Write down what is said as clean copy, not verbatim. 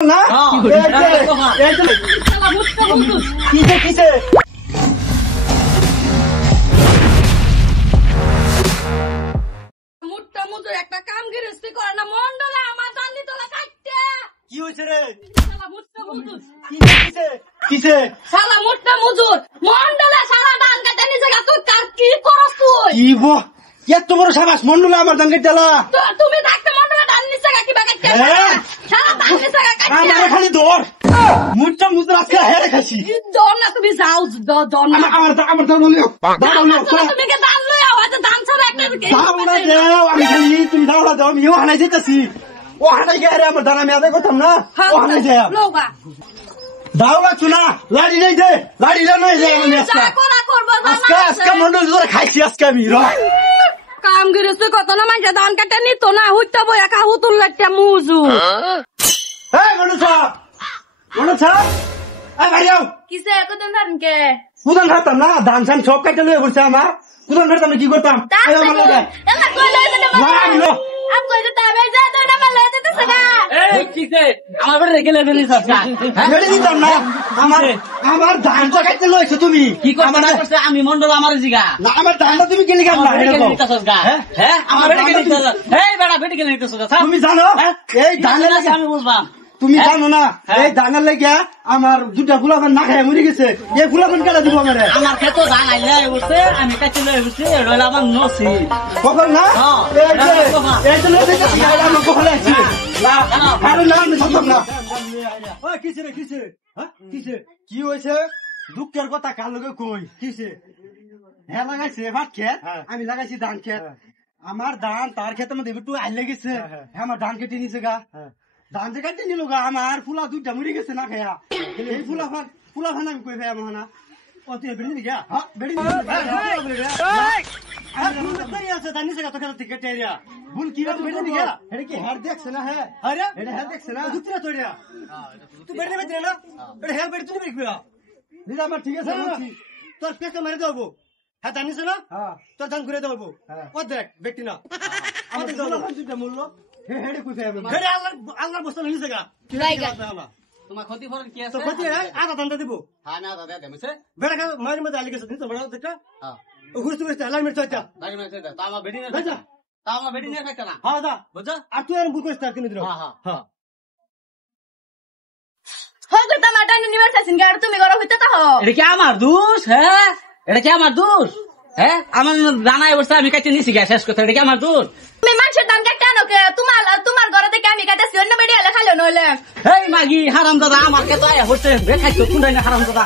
না কিসে কিসে মুট্টা মুজুর একটা কাম গিরস্তি করে না মন্ডলে আমার দান্নি তোলা কাটতে কি হয়েছে রে? শালা মুট্টা মুজুর কিসে কিসে শালা মুট্টা মুজুর মন্ডলে শালা ধান কাটে নিছে গা তুই কার কি করছ তুই কি গো এত বড় সাবাস মন্ডলে আমার ধান কেটে দিলা তো তুমি থাকতে মন্ডলে ধান নিছে গা কি বাগাইতে শালা ধান নিছে গা কাটতে আমার খালি দৌড় মুটটা মুদ্রা আজকে হেরে খাসি দর না তুমি যাও দর না আমার ধান লিও দাও লিও তুমি কে ধান লই আও আজ ধান ছাড়া একটা দাওলা দাও আমি খালি তুমি দাওলা দাও আমি হানাই যেতেছি ও হানাই গেরে আমার ধান আমি আদায় করতাম না ও হানাই যায় লোবা দাওলা চুনা লাড়ি নেই দে লাড়ি নই যায় আমি আজকে যা করা করব আজকে আজকে মন্ডল ধরে খাইছি আজকে আমি র কাম গিরস্তি কত না মানে ধান কাটে নিত না হইতা বই একা হুতুল লাগতে মুজু এই মন্ডল সাহেব এই ভাই যাও কিসে কতন ধান কে কুদান খাতাম না ধান সান সব কাটে লয়ে বলছে আমার কুদান খাতাম কি করতাম এই আমার লাগে এলা কই লই দে লাগলো আপ কই দে তবে যা তো না মালে দে সগা এই কিসে আমার বাড়ি রেখে লেবে নি সরকার ছেড়ে দিতাম না আমার ধান তো কাটতে লইছো তুমি কি করতে আমি মন্ডল আমার জিগা না আমার ধানটা তুমি গেলি কেন না হ্যাঁ আমার বেড়ে গেলি এই বেড়া বেটে গেলি তো তুমি জানো এই ধানের লাগে আমি বুঝবাম তুমি জানো না এই ধানের লাগে আমার দুটা ফুলাফান না খায় মরে গেছে এই ফুলাফান কেটে দিব আমারে আমার ক্ষেত্রে ধান আইলে বসে আমি কাছে লয়ে বসে রইল আমার নসি কখন না এই যে লয়ে গেছে আমার কখন আছে না আরে না আমি সব না ওই কিসে রে কিসে হ্যাঁ কিসে কি হইছে দুঃখের কথা কার লগে কই কিসে হ্যাঁ লাগাইছে ভাত খেত আমি লাগাইছি ধান খেত আমার ধান তার ক্ষেতের মধ্যে একটু আইলে গেছে আমার ধান কেটে নিছে গা ধান যে কাটতে নিল গা আমার ফুলা দুইটা মরে গেছে না খায়া এই ফুলাফান আমি কই ভাই আমার না ও তুই বেড়ে দিবি গা হ্যাঁ বেড়ে দিবি ভুল কি বেড়ে দিবি গা এটা কি হেয়ার দেখছে না হ্যাঁ আরে এটা হেয়ার দেখছে না দুতরা তোড়া তুই বেড়ে দিবি না এটা হেয়ার বেড়ে তুই বেড়ে দিদা আমার ঠিক আছে তোর পেটে মেরে দেবো হ্যাঁ জানিস না তোর ধান ঘুরে দেবো ও দেখ ব্যক্তি না আমাদের দুইটা মূল্য হেডে কই ফেলে হেডে আল্লাহর বস্তু নিছে গা তোমার ক্ষতি ফল কি আছে তো ক্ষতি আধা ধানটা দিব হ্যাঁ না দাদা দেমছে বেড়া মারি মধ্যে আলি গেছে তো বেড়া দেখা হ্যাঁ ও ঘুরতে ঘুরতে আলাই মেরে চাচা বাড়ি মেছে তা আমার বেডি না বুঝা তা আমার বেডি না খাইতা না হ্যাঁ দা বুঝা আর তুই আর বুক করতে কিনে দিল হ্যাঁ হ্যাঁ হই কইতা মাটা নিবাস আছেন গা তুমি গরো হইতা তা হ এটা কি আমার দোষ হ্যাঁ এটা কি আমার দোষ হ্যাঁ আমার জানাই বসে আমি কাছে নিছি গা শেষ কথা এটা কি আমার দোষ তুমি মানুষের ধান কাটতে আনো কে তোমার ঘরে থেকে আমি কাটাছি অন্য বেড়ি এলে খাইলো নইলে এই মাগি হারাম দাদা আমার কে তো আয়া হচ্ছে রে খাইছো কোনটা না হারাম দাদা